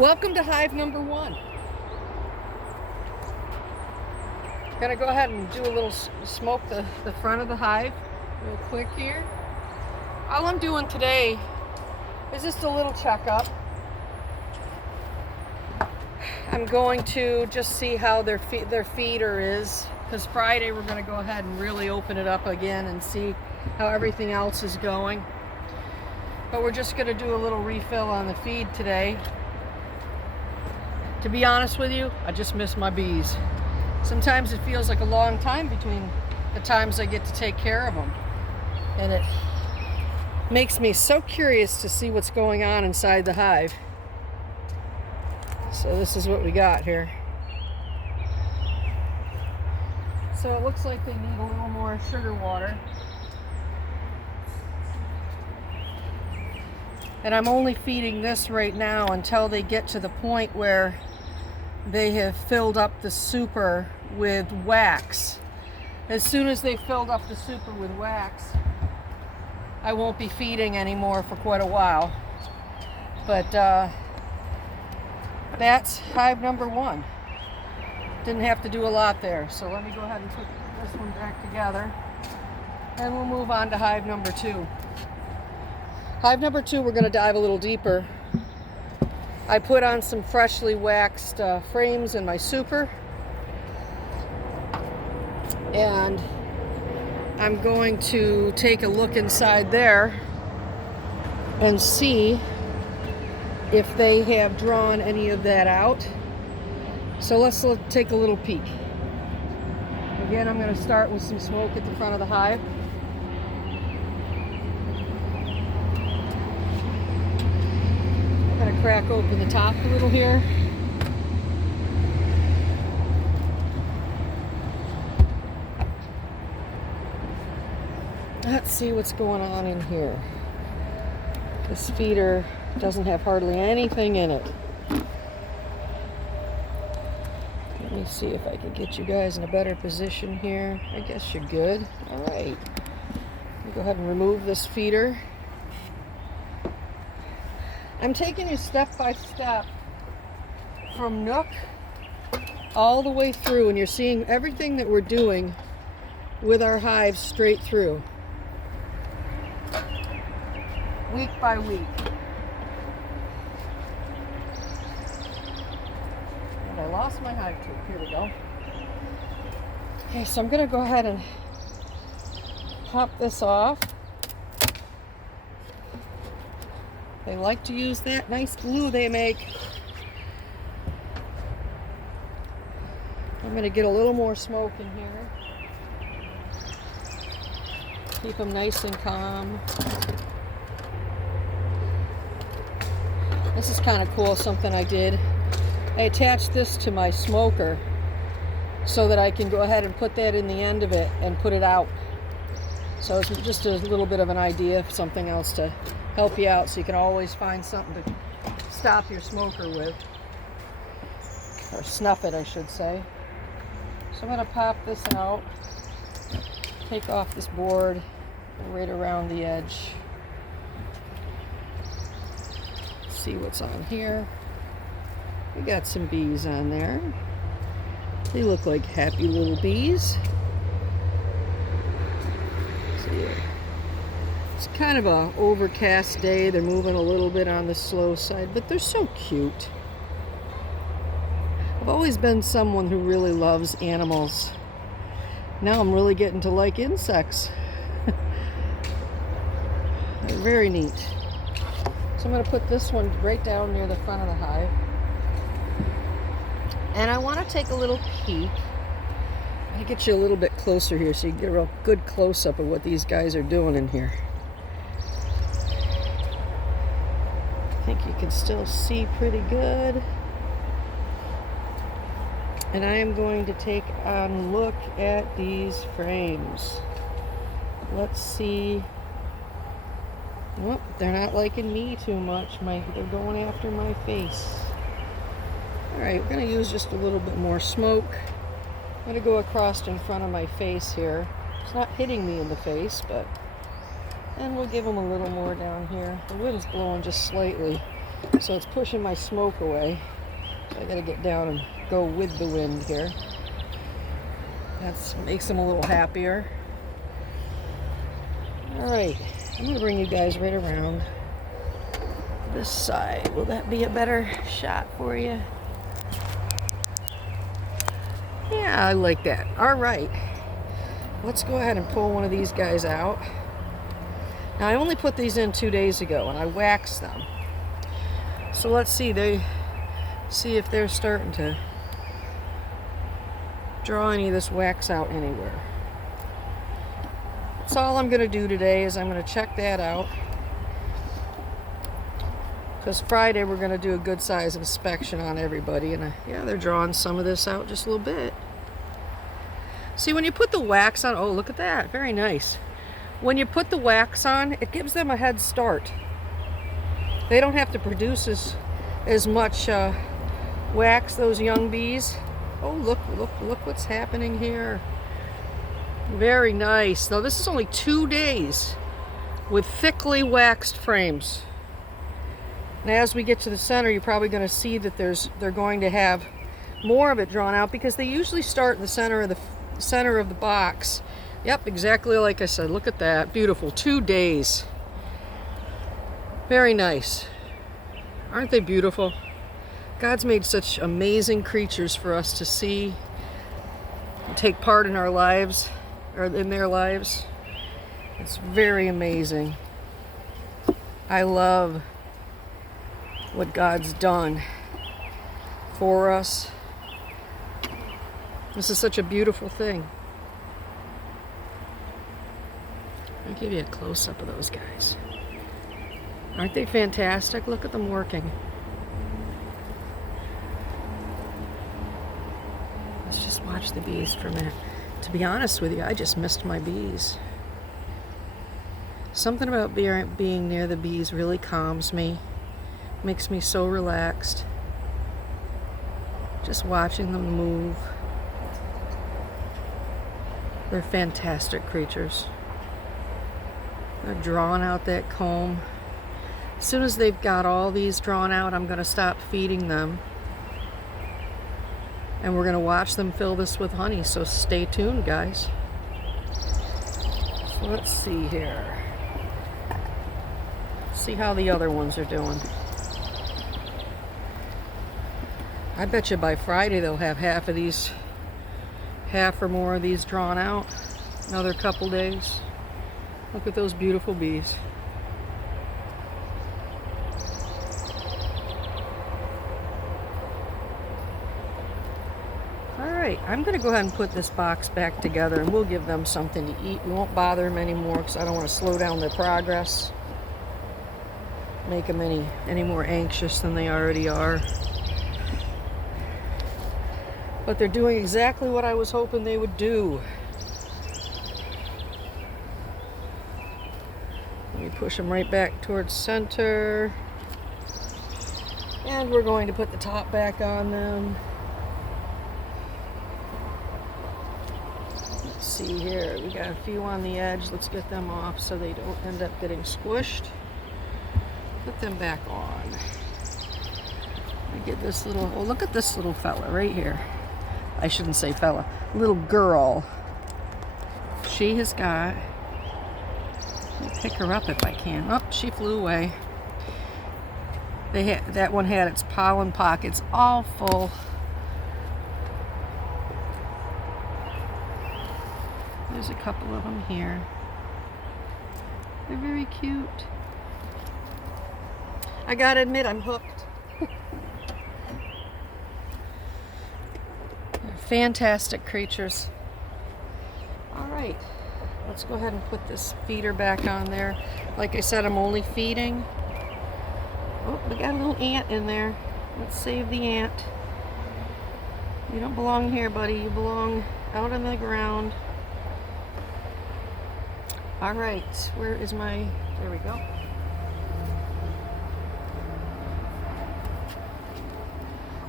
Welcome to hive number 1. Gonna go ahead and do a little smoke the front of the hive real quick here. All I'm doing today is just a little checkup. I'm going to just see how their feeder is, because Friday we're going to go ahead and really open it up again and see how everything else is going. But we're just going to do a little refill on the feed today. To be honest with you, I just miss my bees. Sometimes it feels like a long time between the times I get to take care of them. And it makes me so curious to see what's going on inside the hive. So this is what we got here. So it looks like they need a little more sugar water. And I'm only feeding this right now until they get to the point where they have filled up the super with wax. As soon as they filled up the super with wax, I won't be feeding anymore for quite a while. But that's hive number 1. Didn't have to do a lot there. So let me go ahead and put this one back together. And we'll move on to hive number 2. Hive number 2, we're going to dive a little deeper. I put on some freshly waxed frames in my super. And I'm going to take a look inside there and see if they have drawn any of that out. So let's take a little peek. Again, I'm going to start with some smoke at the front of the hive. I'm going to crack open the top a little here. Let's see what's going on in here. This feeder doesn't have hardly anything in it. Let me see if I can get you guys in a better position here. I guess you're good. All right. Let me go ahead and remove this feeder. I'm taking you step by step from nook all the way through, and you're seeing everything that we're doing with our hives straight through, week by week. And I lost my hive tube. Here we go. Okay, so I'm going to go ahead and pop this off. They like to use that nice glue they make. I'm going to get a little more smoke in here. Keep them nice and calm. This is kind of cool, something I did. I attached this to my smoker so that I can go ahead and put that in the end of it and put it out. So it's just a little bit of an idea of something else to help you out, so you can always find something to stop your smoker with. Or snuff it, I should say. So I'm going to pop this out, take off this board right around the edge. See what's on here. We got some bees on there. They look like happy little bees. See, it's kind of a overcast day. They're moving a little bit on the slow side, but they're so cute. I've always been someone who really loves animals. Now I'm really getting to like insects. They're very neat. So I'm going to put this one right down near the front of the hive. And I want to take a little peek. I'm going to get you a little bit closer here so you get a real good close-up of what these guys are doing in here. I think you can still see pretty good. And I am going to take a look at these frames. Let's see. Well, they're not liking me too much. They're going after my face. Alright, we're going to use just a little bit more smoke. I'm going to go across in front of my face here. It's not hitting me in the face, but... And we'll give them a little more down here. The wind's blowing just slightly. So it's pushing my smoke away. So I gotta get down and go with the wind here. That makes them a little happier. Alright, I'm gonna bring you guys right around this side. Will that be a better shot for you? Yeah, I like that. Alright, let's go ahead and pull one of these guys out. Now I only put these in 2 days ago and I waxed them. So let's see if they're starting to draw any of this wax out anywhere. That's all I'm going to do today is I'm going to check that out. Because Friday we're going to do a good size inspection on everybody. And yeah, they're drawing some of this out just a little bit. See, when you put the wax on, oh, look at that. Very nice. When you put the wax on, it gives them a head start. They don't have to produce as much wax, those young bees. Oh, look what's happening here. Very nice. Now, this is only 2 days with thickly waxed frames. And as we get to the center, you're probably going to see that they're going to have more of it drawn out because they usually start in the center of the box. Yep, exactly like I said. Look at that. Beautiful. 2 days. Very nice. Aren't they beautiful? God's made such amazing creatures for us to see and take part in our lives, or in their lives. It's very amazing. I love what God's done for us. This is such a beautiful thing. I'll give you a close-up of those guys. Aren't they fantastic? Look at them working. Let's just watch the bees for a minute. To be honest with you, I just missed my bees. Something about being near the bees really calms me. Makes me so relaxed. Just watching them move. They're fantastic creatures. They're drawing out that comb. As soon as they've got all these drawn out, I'm going to stop feeding them. And we're going to watch them fill this with honey. So stay tuned, guys. So let's see here. See how the other ones are doing. I bet you by Friday they'll have half or more of these drawn out. Another couple days. Look at those beautiful bees. Alright, I'm going to go ahead and put this box back together and we'll give them something to eat. We won't bother them anymore because I don't want to slow down their progress. Make them any more anxious than they already are. But they're doing exactly what I was hoping they would do. Let me push them right back towards center. And we're going to put the top back on them. Let's see here. We got a few on the edge. Let's get them off so they don't end up getting squished. Put them back on. Let me get this little, oh, look at this little fella right here. I shouldn't say fella, little girl. She has got, let me pick her up if I can. Oh, she flew away. That one had its pollen pockets all full. There's a couple of them here. They're very cute. I gotta admit, I'm hooked. Fantastic creatures. All right, let's go ahead and put this feeder back on there. Like I said, I'm only feeding. Oh, we got a little ant in there. Let's save the ant. You don't belong here, buddy. You belong out on the ground. All right, where is my, there we go.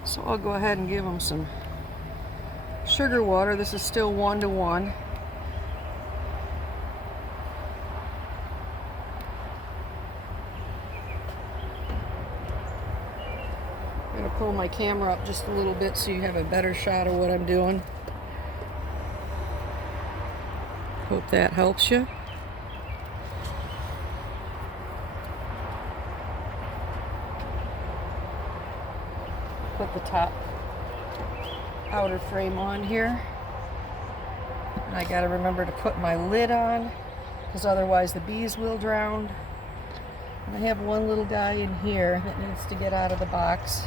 So I'll go ahead and give them some sugar water. This is still 1-to-1. I'm going to pull my camera up just a little bit so you have a better shot of what I'm doing. Hope that helps you. Put the top outer frame on here. And I got to remember to put my lid on, because otherwise the bees will drown. And I have one little guy in here that needs to get out of the box.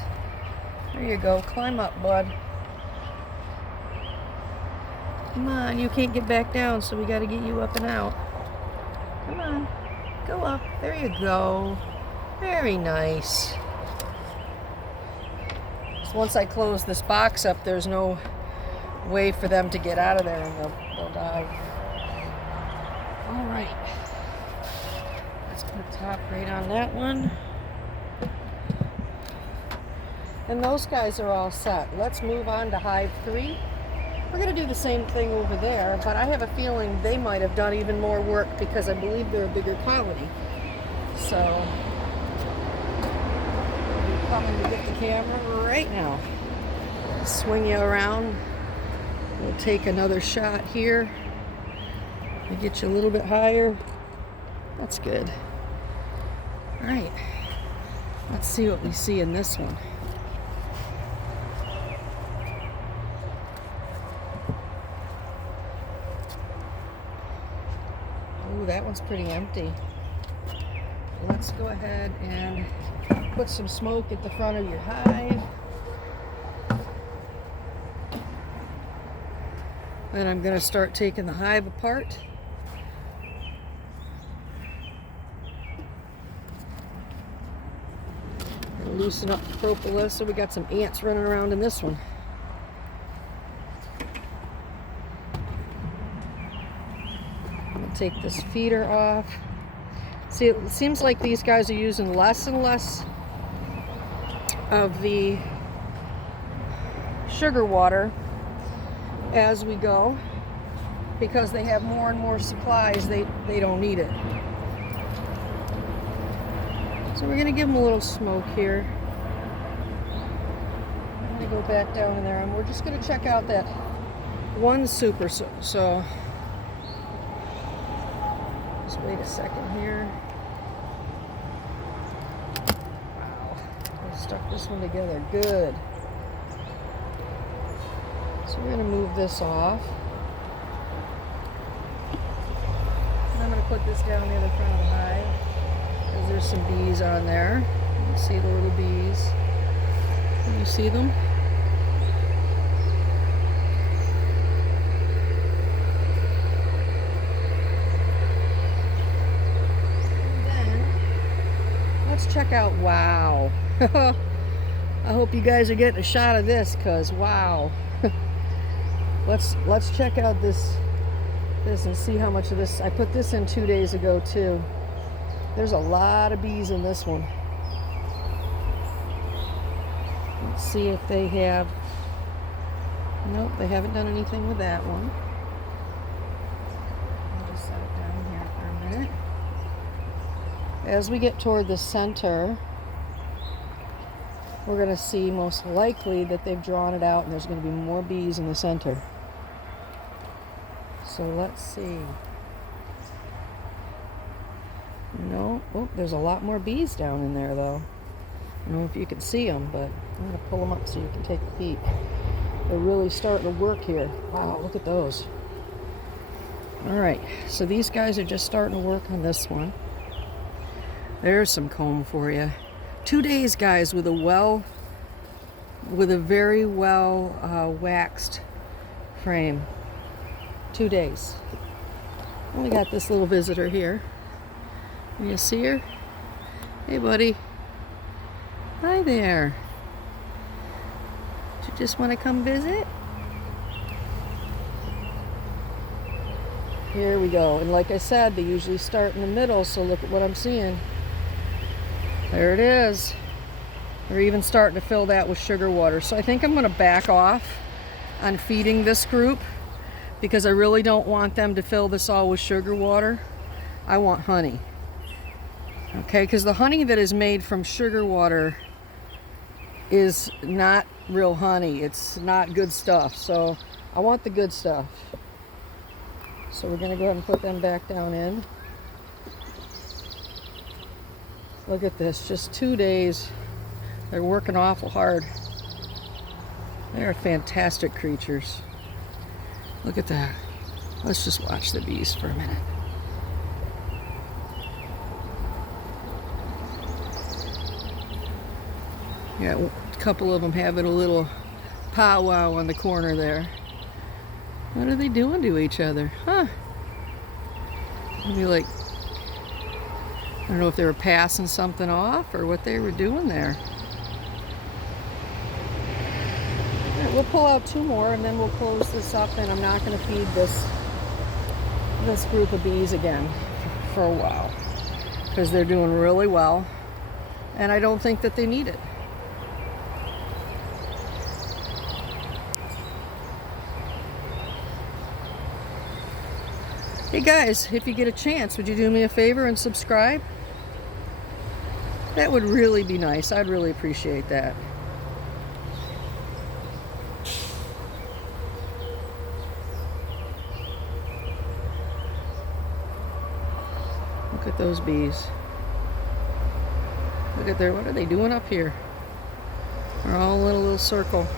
There you go. Climb up, bud. Come on, you can't get back down, so we got to get you up and out. Come on. Go up. There you go. Very nice. So once I close this box up, there's no way for them to get out of there, and they'll die. All right. Let's put a top right on that one. And those guys are all set. Let's move on to hive 3. We're going to do the same thing over there, but I have a feeling they might have done even more work because I believe they're a bigger colony. So, I'm coming to get the camera right now. Swing you around. We'll take another shot here. We'll get you a little bit higher. That's good. All right. Let's see what we see in this one. Ooh, that one's pretty empty. Let's go ahead and put some smoke at the front of your hive. Then I'm going to start taking the hive apart. Loosen up the propolis. So we got some ants running around in this one. Take this feeder off. See, it seems like these guys are using less and less of the sugar water as we go, because they have more and more supplies. They don't need it. So we're going to give them a little smoke here. I'm going to go back down in there, and we're just going to check out that one super. So just wait a second here. Wow, I stuck this one together good. So we're going to move this off. And I'm going to put this down near the front of the hive, because there's some bees on there. You see the little bees. Can you see them? And then let's check out, wow. I hope you guys are getting a shot of this, because wow. Let's check out this and see how much of this. I put this in 2 days ago too. There's a lot of bees in this one. Let's see if they have. Nope, they haven't done anything with that one. I'll just set it down here for a minute. As we get toward the center, we're going to see most likely that they've drawn it out, and there's going to be more bees in the center. So let's see. No, oh, there's a lot more bees down in there though. I don't know if you can see them, but I'm going to pull them up so you can take a peek. They're really starting to work here. Wow, look at those. All right, so these guys are just starting to work on this one. There's some comb for you. 2 days, guys, with a very well waxed frame. 2 days. And we got this little visitor here. Can you see her? Hey, buddy. Hi there. Do you just want to come visit? Here we go. And like I said, they usually start in the middle, so look at what I'm seeing. There it is. They're even starting to fill that with sugar water. So I think I'm going to back off on feeding this group, because I really don't want them to fill this all with sugar water. I want honey. Okay, because the honey that is made from sugar water is not real honey. It's not good stuff. So I want the good stuff. So we're gonna go ahead and put them back down in. Look at this, just 2 days. They're working awful hard. They're fantastic creatures. Look at that. Let's just watch the bees for a minute. Yeah, a couple of them having a little powwow on the corner there. What are they doing to each other? Huh? Maybe like, I don't know if they were passing something off or what they were doing there. All right, we'll pull out 2 more and then we'll close this up, and I'm not going to feed this group of bees again for a while because they're doing really well and I don't think that they need it. Hey guys, if you get a chance, would you do me a favor and subscribe? That would really be nice. I'd really appreciate that. Look at those bees. Look at what are they doing up here? They're all in a little circle.